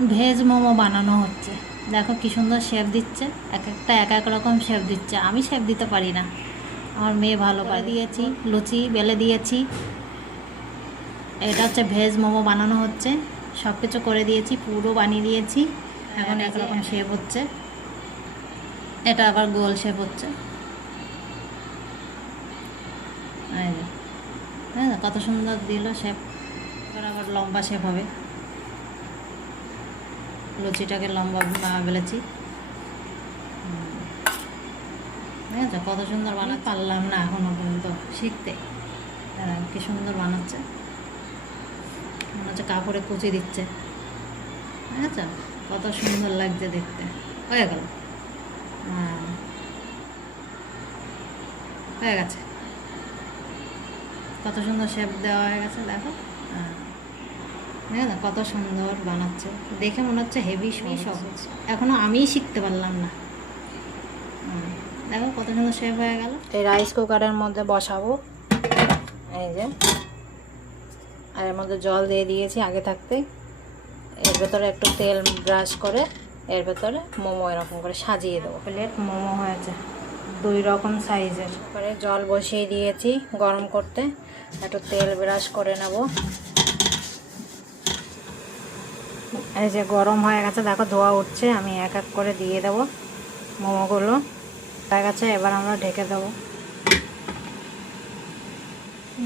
Veg momo বানানো হচ্ছে। দেখো কি সুন্দর শেপ দিচ্ছে, এক একটা এক এক রকম শেপ দিচ্ছে। আমি শেপ দিতে পারি না, আমার মেয়ে ভালো করে দিয়েছি। লুচি বেলে দিয়েছি। এটা হচ্ছে ভেজ মোমো বানানো হচ্ছে। সব কিছু করে দিয়েছি, পুরো বানিয়ে দিয়েছি। এখন এক রকম শেপ হচ্ছে, এটা আবার গোল শেপ হচ্ছে। এই যে, হ্যাঁ, কত সুন্দর দিল শেপ। এবার আবার লম্বা শেপ হবে। লুচিটাকে লম্বা বেলেছি। ঠিক আছে, কত সুন্দর বানাতে পারলাম না এখনো পর্যন্ত শিখতে। কি সুন্দর বানাচ্ছে, মনে হচ্ছে কাপড়ে কুচি দিচ্ছে। ঠিক আছে, কত সুন্দর লাগছে দেখতে। হয়ে গেল, হ্যাঁ হয়ে গেছে। কত সুন্দর শেপ দেওয়া হয়ে গেছে, দেখো। হ্যাঁ, দেখো না কত সুন্দর বানাচ্ছে, দেখে মনে হচ্ছে হেভি সহজ। এখনো আমিই শিখতে পারলাম না। দেখো কত সুন্দর শেপ হয়ে গেল। এই রাইস কুকারের মধ্যে বসাবো। এই যে, আর এর মধ্যে জল দিয়ে দিয়েছি আগে থাকতে। এর ভেতরে একটু তেল ব্রাশ করে এর ভেতরে মোমো এরকম করে সাজিয়ে দেবো। প্লেট মোমো হয়েছে 2 রকম সাইজের। পরে জল বসিয়ে দিয়েছি গরম করতে, একটু তেল ব্রাশ করে নেব। এই যে গরম হয়ে গেছে, দেখো ধোয়া উঠছে। আমি এক এক করে দিয়ে দেবো মোমোগুলো। হয়ে গেছে, এবার আমরা ঢেকে দেবো।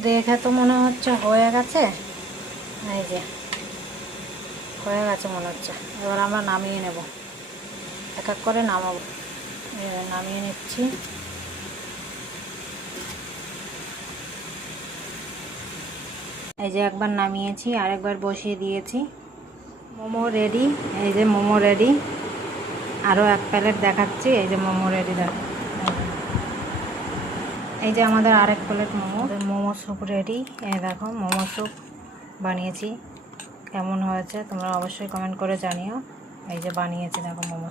দেখে তো মনে হচ্ছে হয়ে গেছে। এই যে হয়ে গেছে মনে হচ্ছে। এবার আমরা নামিয়ে নেব, এক এক করে নামাবো। নামিয়ে নিচ্ছি। এই যে একবার নামিয়েছি, আরেকবার বসিয়ে দিয়েছি। মোমো রেডি। এই যে মোমো রেডি। আরও এক প্লেট দেখাচ্ছি। এই যে মোমো রেডি, দেখো। এই যে আমাদের আরেক plate momo. Momo soup ready. এই দেখো মোমো স্যুপ বানিয়েছি। কেমন হয়েছে তোমরা অবশ্যই কমেন্ট করে জানিও। এই যে বানিয়েছি, দেখো মোমো।